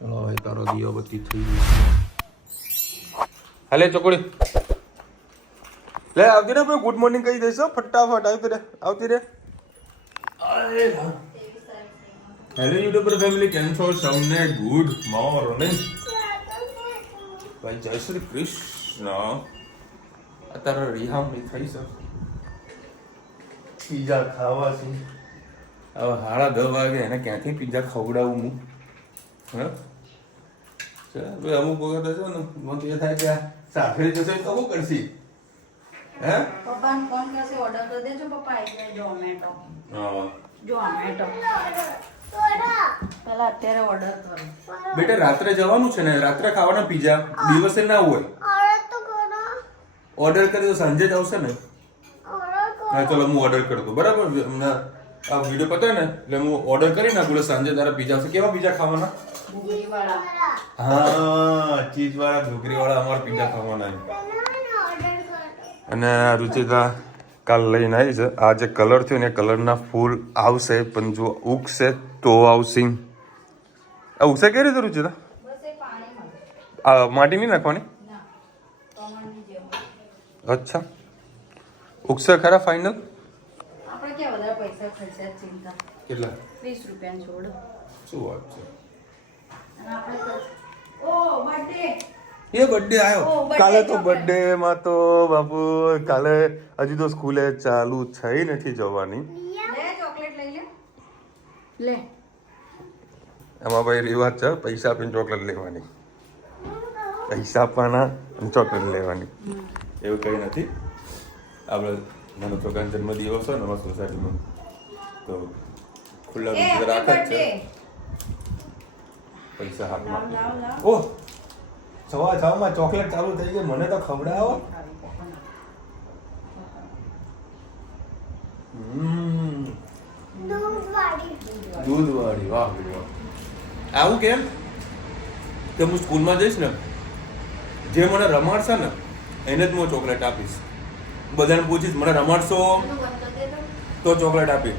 હવે તારો દીવાબત્તી થઈ ગઈ. હાલે ચોકડી લે આવતી રે ભાઈ. ગુડ મોર્નિંગ કહી દઈશ ફટાફટ. આવતી રે. હેલો યુટ્યુબર ફેમિલી, કેમ છો સૌને? ગુડ મોર્નિંગ ભાઈ. જય શ્રી કૃષ્ણ. અત્યારે રિહામણી થઈ છે. પીઝા ખાવા છે. હવે 10:30 વાગે એને ક્યાંથી પીઝા ખવડાવું હું? હા ભાઈ, અમુક વખત છે ને મને એ થાય કે સાથે જશે તો શું કરશી? હે પપ્પાને ફોન કરશે, ઓર્ડર કરી દેજો. પપ્પા આવી જાય ઝોમેટો. હા ઝોમેટો પેલા અત્યારે ઓર્ડર કરો. બેટા રાત્રે જવાનું છે ને, રાત્રે ખાવાના પીઝા દિવસે ના હોય. ઓર્ડર કરી તો સાંજે જ આવશે ને. હા ચલો હું ઓર્ડર કરી દઉં. બરાબર, હમણાં આ વિડીયો પતે ને એટલે હું ઓર્ડર કરી નાખું એટલે સાંજે તારા પીઝા આવશે. કેવા પીઝા ખાવાના? ઘૂઘરીવાળા. હા, ચીઝ વાળા ઘૂઘરી વાળા અમારા પીઝા ખાવાના. અને રુચિતા કાલ લઈને આવી છે. આ જે કલર થયો ને એ કલરના ફૂલ આવશે, પણ જો ઉગશે તો આવશે. આ ઉગશે કઈ રીતે રુચિતા? બસ એ પાણીમાં. આ માટી નહીં નાખવાની? ના, ટમાટરની જેમ. અચ્છા, ઉગશે ખરા ફાઇનલ? આપણે ક્યાં વધારે પૈસા ખર્ચે ચિંતા. કેટલા? 20 રૂપિયાનો છોડ. શું વાત છે? અને આપણે ઓ બર્થડે. એ બર્થડે આવ્યો કાલે. તો બર્થડે માં તો બાપુ કાલે હજી તો સ્કૂલે ચાલુ થઈ નથી જવાની. લે ચોકલેટ લઈ લે. લે એમાં ભાઈ રિવાજ છે પૈસા આપીને ચોકલેટ લેવાની. પૈસા આપવાના અને ચોકલેટ લેવાની એવું કંઈ નથી. આપણે નાનો છોકરાનો જન્મદિવસ હોય ને અમારા સોસાયટીમાં તો ખુલ્લા રૂમ રાખે જ છે. પૈસા હાથમાં ઓહ સવા ચોકલેટ ચાલુ થઈ ગઈ. મને તો ખવડાવો. દૂધ વાળી. વાહ વાહ. આવું કેમ કે હું સ્કૂલમાં જઈશ ને, જે મને રમાડશે ને એને જ હું ચોકલેટ આપીશ. બધાને પૂછીશ મને રમાડશો તો ચોકલેટ આપી,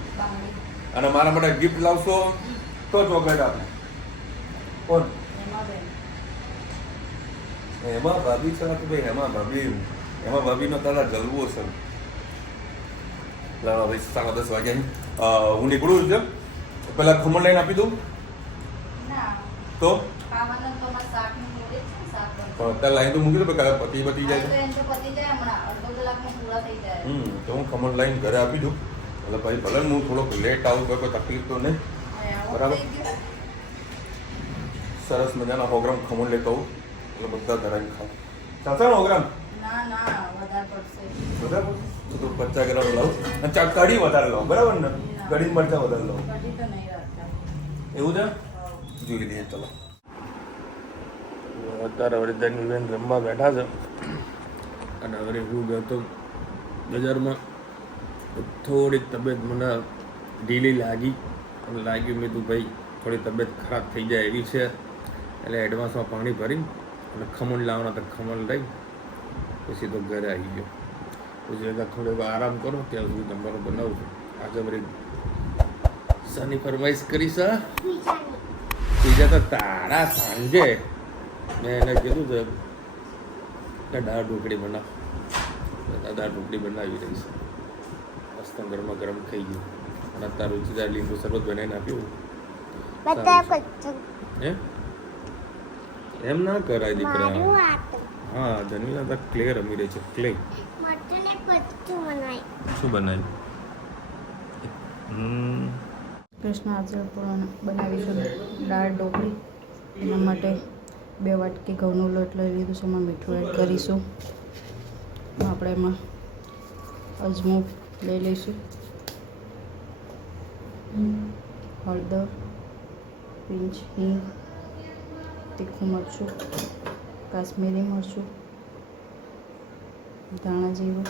અને મારા માટે ગિફ્ટ લાવશો તો ચોકલેટ આપી. કોણ? એમાં ભાભી છે ભાઈ. એમાં ભાભીનો તારા જલવો છે. લાવા ભાઈ 10:30 વાગ્યા હું નીકળું છું. પેલા ખમણ લઈને આપી દઉં ના તો ખાવાનું તો મસ્ત શાક નું મૂકે છે. શાક અત્યારે લાઈન તો મૂકી દો. પતી જાય તો એમ તો પતી જાય હમણાં. અડધો કલાકમાં પૂરા થઈ જાય. તો હું ખમણ લાઈન ઘરે આપી દઉં. એટલે ભાઈ ભલે હું થોડોક લેટ આવું કોઈ તકલીફ તો નહીં. બરાબર. સરસ મજાના 100 ગ્રામ ખમણ લેતો હોઉં એટલે બધા ધરાઈને ખાવ. ચાલશે ને 100 ગ્રામ? ના ના વધારે પડશે. બરાબર, તો 50 ગ્રામ લાવું. અને કઢી વધારે લાવું. બરાબર ને? કઢી મરચાં વધારે લાવું. કઢી તો નહીં રાખતા. એવું છે? જોઈ લઈએ ચલો. અત્યારે વરિદાની બેન રમવા બેઠા છે. અને હવે હું ગયો તો બજારમાં. થોડીક તબિયત મને ઢીલી લાગી. અને લાગ્યું મેં તું ભાઈ થોડી તબિયત ખરાબ થઈ જાય એવી છે, એટલે એડવાન્સમાં પાણી ભરી અને ખમણ લાવવાના તો ખમણ લઈ પછી તો ઘરે આવી ગયો. પછી એટલે થોડોક આરામ કરો ત્યાં સુધી તમારું બનાવું છું. આજે વળી શાની ફરમાઈશ કરીશ? બીજા તો તારા સાંજે મેં એને કીધું છે કે દાળ ઢોકળી બનાવ. દાળ ઢોકળી બનાવી રહીશ. મસ્ત ગરમા ગરમ થઈ ગયું. અને અત્યારે રુચિદાર લીંબુ શરબત બનાવીને આપ્યું. હે એમ ના કરાય દીકરા. હા જન્મીના તો ક્લે રમી રહી છે. ક્લે શું બનાવ્યું? કૃષ્ણ આજે બનાવીશું દાળ ઢોકળી. એના માટે 2 વાટકી ઘઉંનો લોટ લઈ લીધું છે. એમાં મીઠું એડ કરીશું. આપણે એમાં અજમો લઈ લઈશું, હળદર, પિંચ હિંગ, તીખું મરચું, કાશ્મીરી મરચું, ધાણા જીરું,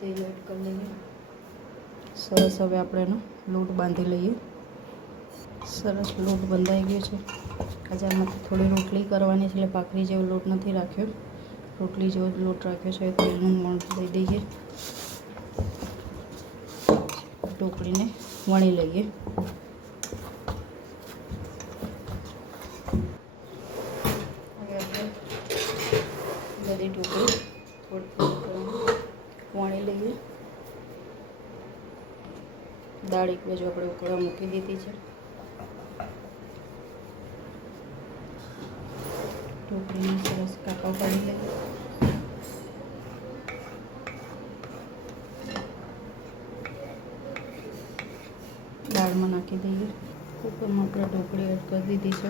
તેલ એડ કરી લઈએ. સરસ. હવે આપણે એનો લોટ બાંધી લઈએ. સરસ લોટ બંધાઈ ગયો છે. આજે આમાંથી થોડી રોટલી કરવાની છે એટલે ભાખરી જેવો લોટ નથી રાખ્યો, રોટલી જેવો લોટ રાખ્યો છે. તેલનું મોણ દઈ દઈએ. ઢોકળીને વણી લઈએ. હવે આપણે બધી ઢોકળી થોડી વણી લઈએ. દાળ એક બાજુ આપણે ઉકળવા મૂકી દીધી છે. ઢોકળીને સરસ કાપા પાડી લઈએ. દાળમાં નાખી દઈએ. કુકરમાં આપણે ઢોકળી એડ કરી દીધી છે.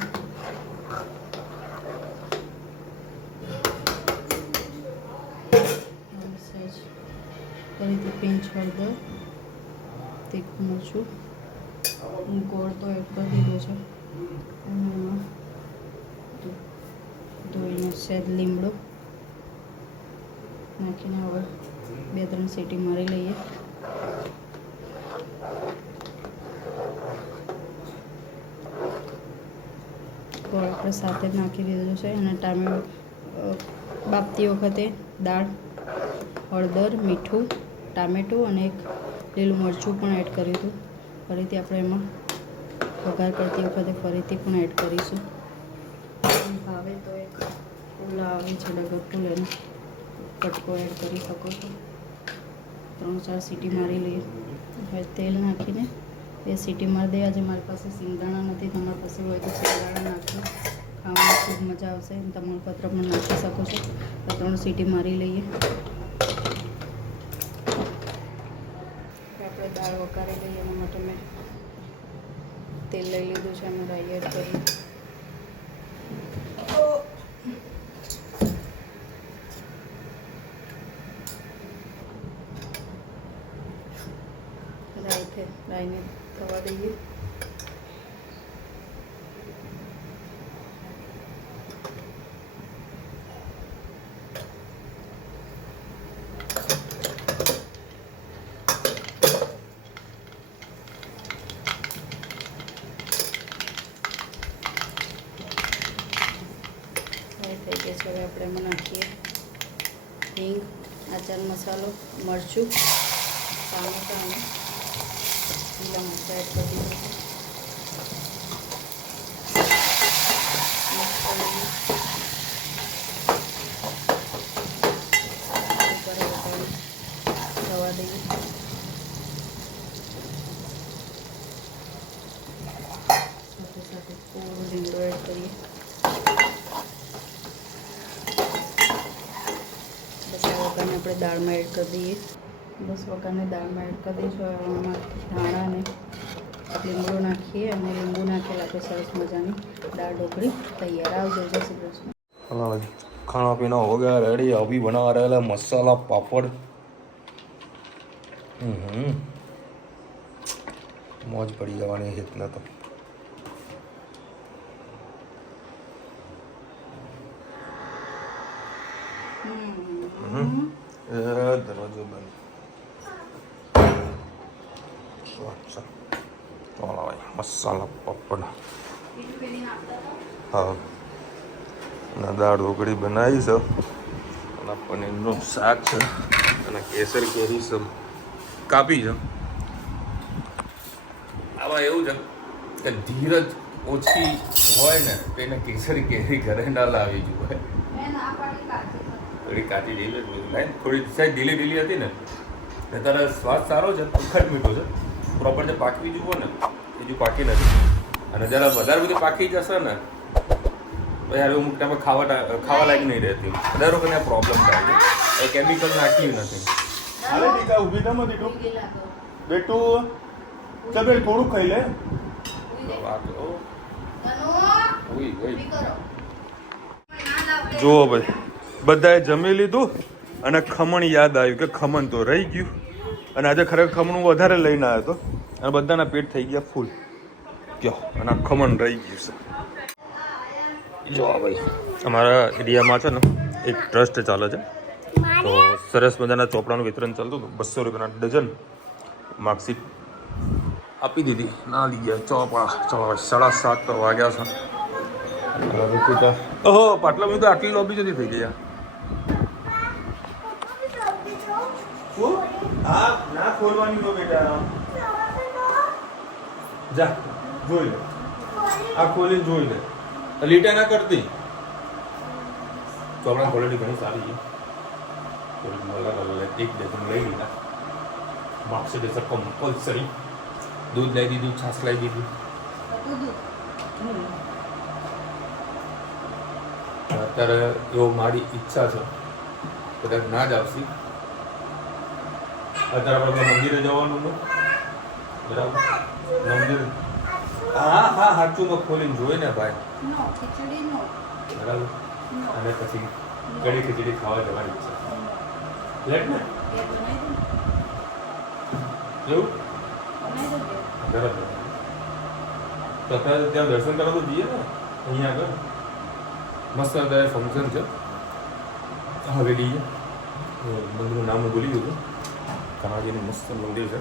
ફરીથી પિંચ હળદર, તીખું મરચું, ગોળ તો એડ કરી દીધો છે. અને એમાં ધોઈને સેજ લીમડો નાખીને હવે 2-3 સીટી મારી લઈએ. ગોળ આપણે સાથે જ નાખી દીધું છે. અને બાફતી વખતે દાળ, હળદર, મીઠું, ટામેટું અને એક લીલું મરચું પણ એડ કર્યું હતું. ફરીથી આપણે એમાં વઘાર કરતી વખતે ફરીથી પણ એડ કરીશું. ભાવે તો એક ફૂલા આવે છે ડગરફૂલ, એનો કટકો એડ કરી શકો છો. 3-4 સીટી મારી લઈએ. હવે તેલ નાખીને 2 સીટી મારી દઈએ. આજે મારી પાસે સિંગદાણા નથી, તમારી પાસે હોય તો સિંગદાણા નાખી ખાવામાં ખૂબ મજા આવશે. તમાલપત્ર પણ નાખી શકો છો. 3 સીટી મારી લઈએ. આપણે દાળ વઘારી લઈએ. એના માટે મેં તેલ લઈ લીધું છે અને રાઈ એડ કરી. રાઈને થવા દઈએ. થઈ ગયા છે. હવે આપણે એમાં નાખીએ હિંગ, આચાર મસાલો, મરચું, ટામેટાં અને લીલા મરચાં એડ કરી દીધું છે. થવા દઈએ. સાથે સાથે થોડો લીમડો એડ કરીએ. આપણે દાળમાં એડ કરી દઈએ. બસ વઘારને દાળમાં એડ કરી દઈશું. એમાં ધાણા અને લીમડો નાખીએ અને લીંબુ નાખેલા આપણે સરસ મજાની દાળ ઢોકળી તૈયાર. આવજો. જય શ્રી કૃષ્ણ. खाना पीना हो गया रेडी. अभी बना रहे मसाला पापड़. मौज पड़ी जवानी है इतना तो. दरवाજો બંધ. अच्छा चलो भाई मसाला पापड़. हाँ અને દાળ ઢોકળી બનાવી છે અને પનીરનું શાક છે અને કેસર કેરી છે કાપી છે. આમાં એવું છે કે ધીરજ ઓછી હોય ને તો એને કેસરી કેરી ઘરે ના લાવી જોઈએ. થોડી કાચી જેવી લાઈન થોડી સાઈડ ઢીલી ઢીલી હતી ને તારે સ્વાદ સારો છે, ખટ મીઠો છે. પ્રોપર જે પાકવી જુઓ ને બીજું પાકી નથી. અને જરા વધારે બધી પાકી જશે ને પછી હવે અમુક ટાઈમે ખાવા લાયક નહીં રહેતી. દર વખતે પ્રોબ્લેમ થાય છે. કેમિકલ નાખ્યું નથી. હાલે ટીકા ઊભી થા મત બેટું. બેટું ચાલ બેટ થોડુંક ખાઈ લે. જુઓ ભાઈ બધાએ જમી લીધું અને ખમણ યાદ આવ્યું કે ખમણ તો રહી ગયું. અને આજે ખરેખર ખમણ હું વધારે લઈને આવ્યો હતો અને બધાના પેટ થઈ ગયા ફૂલ. કયો અને આ ખમણ રહી ગયું છે. જો ભાઈ અમારા એરિયામાં છે ને એક ટ્રસ્ટ ચાલે છે, તો સરસ મજાના ચોપડાનું વિતરણ ચાલતું હતું. 200 રૂપિયાના ડઝન. માર્કશીટ આપી દીધી. ના લઈ ગયા ચોપડા. ચલો 7:30 તો વાગ્યા છે. ઓહો પાટલા મેં તો આટલી લોબી જતી થઈ ગયા. હા ના ખોલવાની તો બેટા. જા જોઈ લે, આ ખોલીને જોઈ લે. લીટા ના કરતી તો આપણા ક્વોલિટી ઘણી સારી છે. એક ડઝન લઈ લીધા. માર્ક્સેડેસર કમ્પલસરી. દૂધ લઈ દીધું, છાશ લઈ દીધું. અત્યારે એવો મારી ઈચ્છા છે, કદાચ ના જ આવશે. અત્યારે આપણે મંદિરે જવાનું છે, બરાબર? મંદિર હા હા સાચું તો ખોલીને જોઈ ને ભાઈ, બરાબર? અને પછી કઢી ખીચડી ખાવા જવાની ઈચ્છા. લેટ ને એવું બરાબર. તો અત્યારે ત્યાં દર્શન કરવા તો જઈએ ને, અહીંયા આગળ મસ્ત અત્યારે ફંક્શન છે, હવેલી છે. મંદિરનું નામ ભૂલી ગયું હતું. કમાજીનું મસ્ત મંદિર છે,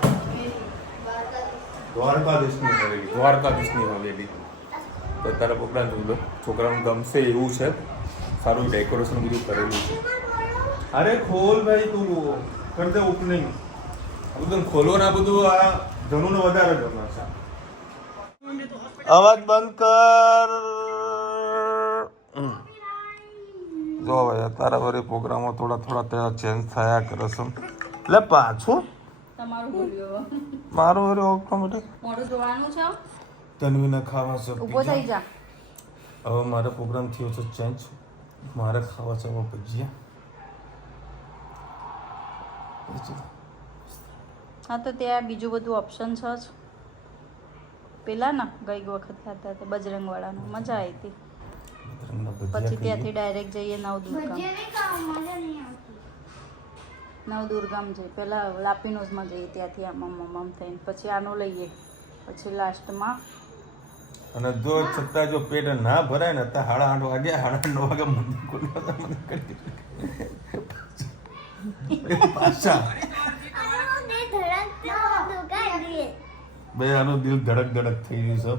દ્વારકાધીશની હવેલી. દ્વારકાધીશની હવેલી. તો અત્યારે પ્રોગ્રામ જોઈ છોકરાનું ગમશે એવું છે. સારું ડેકોરેશન બધું કરેલું છે. અરે ખોલ ભાઈ, તું કરી દે ઓપનિંગ. આ બધું ખોલો ને, આ બધું આ ધનુને વધારે ગમે છે. અવાજ બંધ કર. જો ભાઈ તારા વળી પ્રોગ્રામો થોડા ત્યાં ચેન્જ થયા કરે છે. એટલે પાછું મારું વળી ઓટોમેટિક મોઢું ધોવાનું છે. તન્વીને ખાવા છે ઊભો થઈ જા. હવે મારો પ્રોગ્રામ થયો છે ચેન્જ. મારે ખાવા છે ભજીયા. હા તો ત્યાં બીજું બધું ઓપ્શન છે જ. પેલા ના ગઈ વખત ખાતા હતા બજરંગવાળાના, મજા આવી હતી. પછી ત્યાંથી ડાયરેક્ટ જઈએ નવદુર્ગામ જઈએ. પહેલાં લાપીનોઝમાં જઈએ, ત્યાંથી આમ થઈને પછી આનો લઈએ, પછી લાસ્ટમાં. અને જો છતાં જો પેટ ના ભરાય ને તો 8:30 વાગે 9:30 વાગે મંદિર ખોલવા પાછા ભાઈ આનું દિલ ધડક થઈ રહ્યું છે.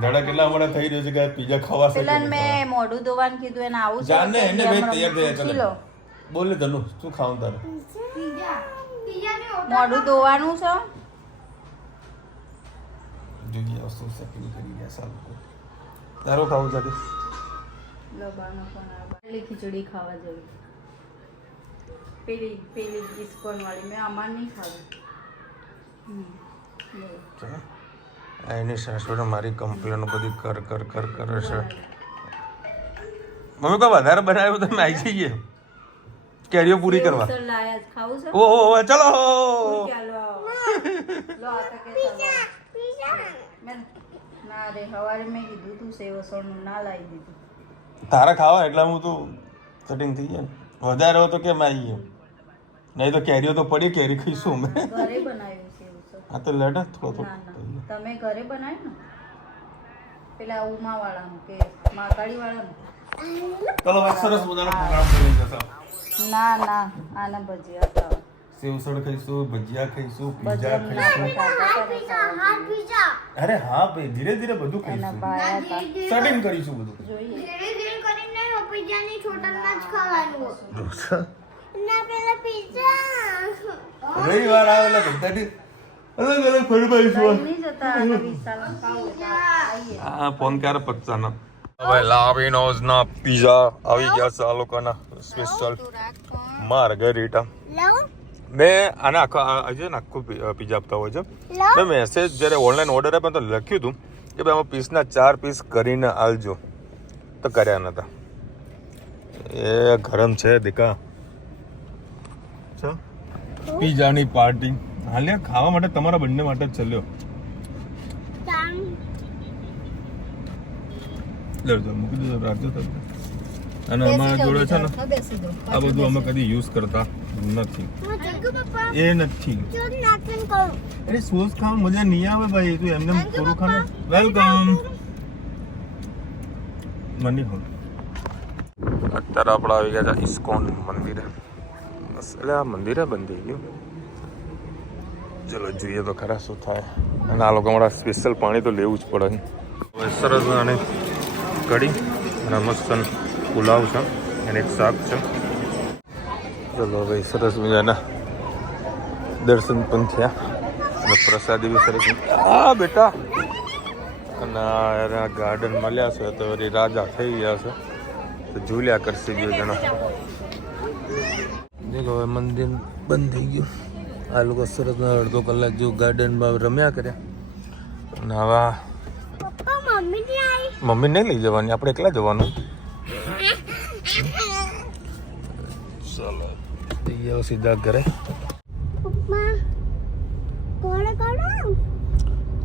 ધડક એટલા માટે થઈ રહ્યું છે કે પીઝા ખાવા છે. પેલા મેં મોઢું ધોવાનું કીધું એને આવું છે. જાને એને ભાઈ તૈયાર બોલ ને ધનુ શું ખાવું તારે? મોઢું ધોવાનું છે. જોઈએ વસ્તુ સેટિંગ કરી ગયા સારું. તારો ખાવું છે? લબાનો પણ આ ખીચડી ખાવા જવી. પેલી ઇસ્કોન વાળી મેં અમાર નહીં ખાવી. એની સાસુને મારી કમ્પ્લેન બધી કર કરે છે. મમ્મી કોઈ વધારે બનાવ્યું તમે આવી જઈએ કેરીઓ પૂરી કરવા. ઓહો ચલો ના રે હવારે મેં કીધું તું સેવસણનું ના લાવી દીધું. તારા ખાવા એટલે હું તો સેટિંગ થઈ જાય. વધારે હોય તો કેમ આવીએ? નહીં તો કેરીઓ તો પડી, કેરી ખાઈશું અમે. ઘરે બનાવ્યું સેવસણ. હા તો લેટ થોડું તમે ઘરે બનાવ્યું ને પેલા ઉમા વાળાનું કે માકાળી વાળાનું. ચલો સરસ મજાનો પ્રોગ્રામ કરી જતા. ના આના ભજીયા ખાવા. સેવસળ ખાઈશું, ભજીયા ખાઈશું, પીઝા ખાઈશું. અરે હા ભાઈ ધીરે ધીરે બધું ખાઈશું. સેટિંગ કરીશું બધું. રવિવાર આવેલા બધાથી અલગ અલગ ફરમાઈશું. હા ફોન ક્યારે પચાના. હવે લાવીનોઝ ના પીઝા આવી ગયા છે. આ લોકોના સ્પેશિયલ માર્ગરીટા. મેં આને આખું પીઝા આપતા હોય છે. મેં મેસેજ જ્યારે ઓનલાઈન ઓર્ડર આપ્યો તો લખ્યું હતું કે ભાઈ આમાં પીસના 4 પીસ કરીને આલજો, તો કર્યા નતા. એ ગરમ છે દીકા પીઝાની પાર્ટી. હાલ્યા ખાવા માટે તમારા બંને માટે જ ચાલ્યો. મૂકી દીધો રાખજો તમે. અને અમારા જોડે છે ને આ બધું અમે કદી યુઝ કરતા નથી. એ નથી અરે સોસ ખાવા મજા નહીં આવે ભાઈ. તું એમને થોડું ખાને. વેલકમ મની હોલ. અત્યારે આપણે આવી ગયા છે ઇસ્કોન મંદિરે. એટલે આ મંદિરે બંધ થઈ ગયું. ચલો જોઈએ તો ખરા શું થાય. અને આ લોકો અમારા સ્પેશિયલ પાણી તો લેવું જ પડે. સરસ અને કઢી અને મસ્ત પુલાવ છે અને એક શાક છે. ચલો ભાઈ સરસ મજાના દર્શન પણ થયા. અને પ્રસાદી બી સરસ. હા બેટા. અને આ ગાર્ડન મળ્યા છે તો વળી રાજા થઈ ગયા છે તો ઝૂલ્યા કરશે બે જણા. દેખો હવે મંદિર બંધ થઈ ગયું. આ લોકો સરસ અડધો કલાક જેવું ગાર્ડનમાં રમ્યા કર્યા. અને હવે મમ્મી નહીં લઈ જવાની, આપણે એકલા જવાનું. ચલો જઈએ સીધા ઘરે.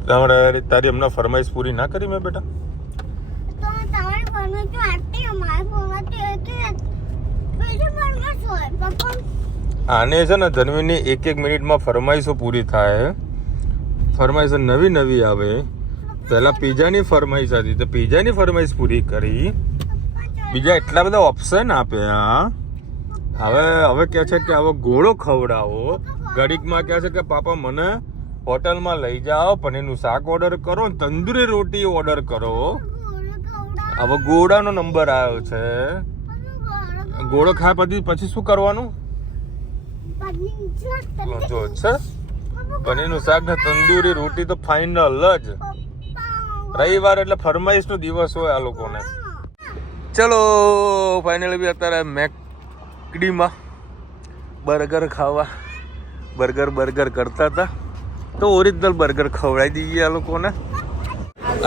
તમારે તારી હમણાં ફરમાઈશ પૂરી ના કરી મેં બેટા? આને છે ને જન્મની એક મિનિટમાં ફરમાઈશો પૂરી થાય. ફરમાઈશો નવી નવી આવે. પહેલા પીઝાની ફરમાઈશ હતી તો પીઝાની ફરમાઈશ પૂરી કરી. બીજા એટલા બધા ઓપ્શન આપ્યા. હવે કહે છે કે હવે ગોળો ખવડાવો. ઘડીકમાં કહે છે કે પાપા મને હોટલમાં લઈ જાઓ, પનીરનું શાક ઓર્ડર કરો, તંદૂરી રોટી ઓર્ડર કરો. હવે ગોળાનો નંબર આવ્યો છે. ગોળો ખાયા પછી શું કરવાનું? જો છે પનીરનું શાક ને તંદૂરી રોટી તો ફાઇનલ જ. રવિવાર એટલે ફરમાઈશ નો દિવસ હોય આ લોકોને. ચલો ફાઇનલી બી અત્યારે મેકડીમાં બર્ગર ખાવા. બર્ગર કરતા હતા તો ઓરિજિનલ બર્ગર ખવડાવી દઈએ આ લોકોને.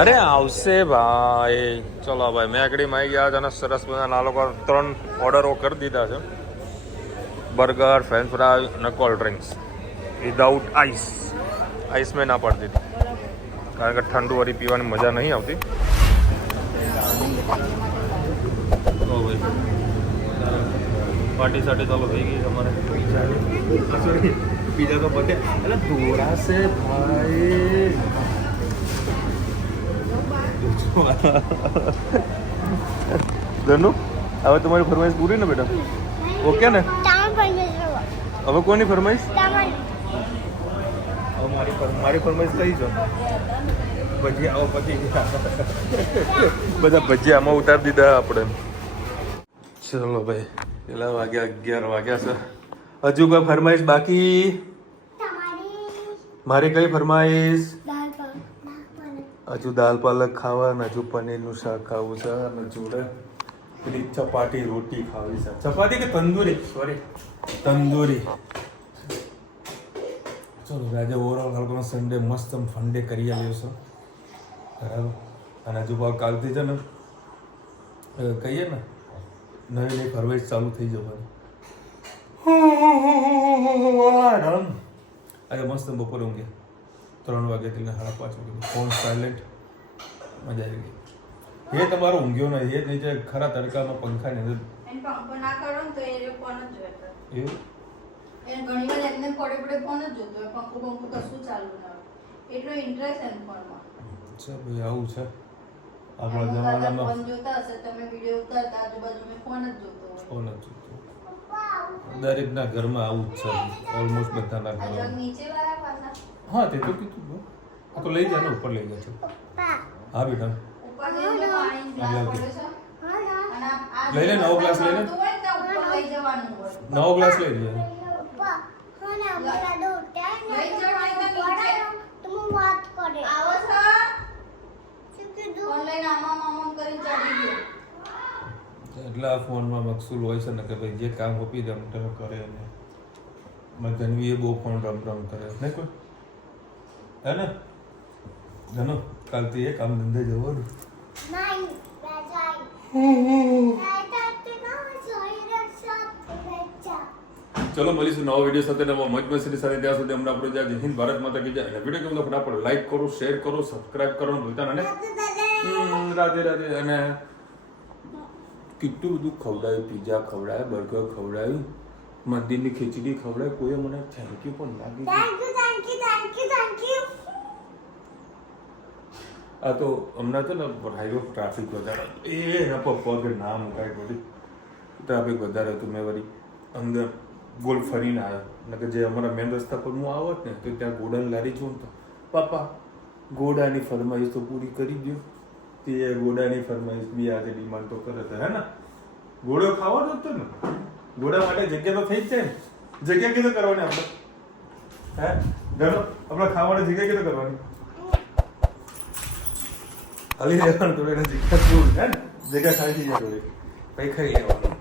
અરે આવશે ભાઈ. ચલો ભાઈ મેકડીમાં આવી ગયા છે અને સરસ મજાના આ લોકો 3 ઓર્ડરો કરી દીધા છે. બર્ગર, ફ્રેન્ચ ફ્રાય અને કોલ્ડ ડ્રિંક્સ વિધાઉટ આઈસ મેં ના પાડી દીધી કારણ કે ઠંડુ વળી પીવાની મજા નહીં આવતી. પાર્ટી સાથે ચાલો થઈ ગઈ અમારે. પીઝા તો બધે એટલે દોરાશે ભાઈ. ધનુ હવે તમારી ફરમાઈશ પૂરી ને બેટા? ઓકે ને? હવે કોની ફરમાઈશ? મારી ફરમાઈશ કઈ છે? ભજીયા. પછી બધા ભજીયા આમાં ઉતારી દીધા આપણે. ચલો ભાઈ પેલા વાગ્યા 11 વાગ્યા છે. હજુ કોઈ ફરમાઈશ બાકી? મારી કઈ ફરમાઈશ? હજુ દાલ પાલક ખાવા, હજુ પનીરનું શાક ખાવું છે અને જોડે પેલી ચપાટી રોટી ખાવી છે. ચપાતી કે તંદૂરી? સોરી તંદૂરી. ચલો આજે ઓવરઓલ હલકો સન્ડે મસ્ત ફંડે કરી આવ્યો છે બરાબર. અને હજુ ભાવ કાલથી છે ને કહીએ ને નવી ફરમાઈશ ચાલુ થઈ જવાની. આજે મસ્ત બપોરે ઊંઘે 3 વાગ્યાથી 5:30 વાગે. Phone silent. મજા આવી ગઈ. એ તમારો ઊંઘ્યો નથી. એ નીચે ખરા તડકામાં પંખા ને પંખો ના કરો ને તો એ ફોન જ જોતો. એવું એ ઘણી વાર એમને પડે ફોન જ જોતો હોય. પંખો કશું ચાલુ ના હોય. એટલો ઇન્ટરેસ્ટ એમ ફોનમાં. અચ્છા ભાઈ આવું છે આપણા જમાનામાં. ફોન જોતા હશે તમે વિડિયો ઉતારતા આજુબાજુ મેં ફોન જ જોતો હોય. ફોન જ જોતો. દરેકના ઘરમાં આવું જ છે. ઓલમોસ્ટ બધાના ઘરમાં. નીચે વાળા પાછા. હા તે તો કીધું. આ તો લઈ જા ને ઉપર લઈ જા છે. હા બેટા ઉપર જઈને પાણી ગ્લાસ પડે છે. અને આ લઈ લે નવો ગ્લાસ લઈ લે. તો હોય ને ઉપર લઈ જવાનું હોય. નવો ગ્લાસ લઈ લે. એટલે આ ફોનમાં મકસૂલ હોય છે ને કે ભાઈ જે કામ આપી દે તમે કરે ને. ધનવીએ બહુ ફોન રમ કરે નહીં કોઈ હે ને? ધનો કાલથી એ કામ ધંધે જવાનું. ચલો મળીશું નવા વિડીયો સાથે નવા મોજ મસ્તી સાથે. ત્યાં સુધી હમણાં આપણે જ્યાં હિન્દ ભારત માતા કી જય. વિડીયો ગમે તો ફટાફટ લાઈક કરો, શેર કરો, સબસ્ક્રાઇબ કરવાનું ભૂલતા નહીં. રાધે રાધે. અને કેટલું બધું ખવડાવ્યું. પીઝા ખવડાવ્યા, બર્ગર ખવડાવ્યું, મંદિરની ખીચડી ખવડાવી. કોઈએ મને થેન્ક યુ પણ ના કીધું. આ તો હમણાં છે ને હાઈવે ટ્રાફિક વધારે એના પર પગ ના મુકાય. બધી ટ્રાફિક વધારે હતું. મેં વળી અંદર ગોળ ફરીને આવ્યો. ને કે જે અમારા મેન રસ્તા પર હું આવત ને તો ત્યાં ઘોડાની લારી જોઉં તો પાપા ઘોડાની ફરમાઈશ તો પૂરી કરી દો. તે ઘોડાની ફરમાઈશ બી આજે ડિમાન્ડ તો કરે છે હે ને? ઘોડો ખાવાનો જ હતો ને. ઘોડા માટે જગ્યા તો થઈ જ જાય ને. જગ્યા કીધું કરવાની આપણે હે? જાણો આપણે ખાવાની જગ્યા કેતો કરવાની ખાલી લેવાનું થોડી જગ્યા ફૂલ હે ને જગ્યા ખાલી થઈ જાય થોડી પછી ખાઈ લેવાનું